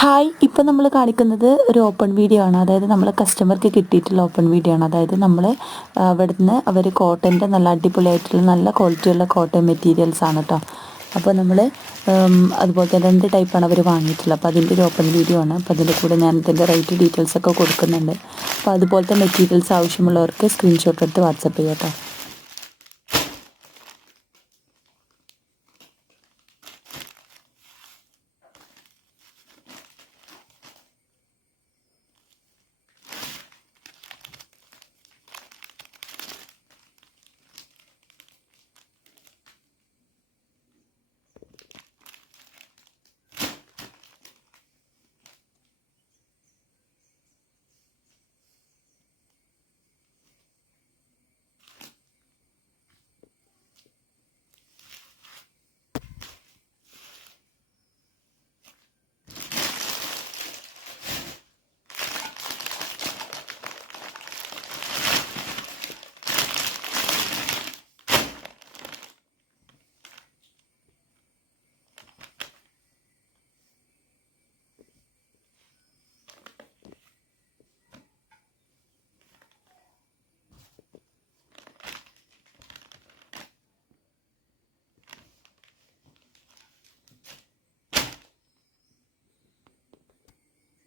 Hi, ഇപ്പോൾ നമ്മൾ കാണിക്കുന്നത് ഒരു ഓപ്പൺ വീഡിയോ ആണ്. അതായത് നമ്മളെ കസ്റ്റമർക്ക് കിട്ടിയിട്ടുള്ള ഓപ്പൺ വീഡിയോ ആണ്. അതായത് നമ്മൾ അവിടുന്ന് അവർ കോട്ടൻ്റെ നല്ല അടിപൊളിയായിട്ടുള്ള നല്ല ക്വാളിറ്റിയുള്ള കോട്ടൺ മെറ്റീരിയൽസ് ആണ് കേട്ടോ. അപ്പോൾ നമ്മൾ അതുപോലെ തന്നെ 2 ടൈപ്പാണ് അവർ വാങ്ങിയിട്ടുള്ളത്. അപ്പോൾ അതിൻ്റെ ഒരു ഓപ്പൺ വീഡിയോ ആണ്. അപ്പോൾ അതിൻ്റെ കൂടെ ഞാൻ ഇതിൻ്റെ റേറ്റ് ഡീറ്റെയിൽസൊക്കെ കൊടുക്കുന്നുണ്ട്. അപ്പോൾ അതുപോലത്തെ മെറ്റീരിയൽസ് ആവശ്യമുള്ളവർക്ക് സ്ക്രീൻഷോട്ട് എടുത്ത് വാട്സപ്പ് ചെയ്യാം കേട്ടോ.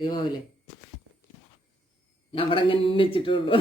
ദൈവമില്ലേ ഞാൻ അവിടെ അങ്ങനെ വെച്ചിട്ടുള്ളൂ.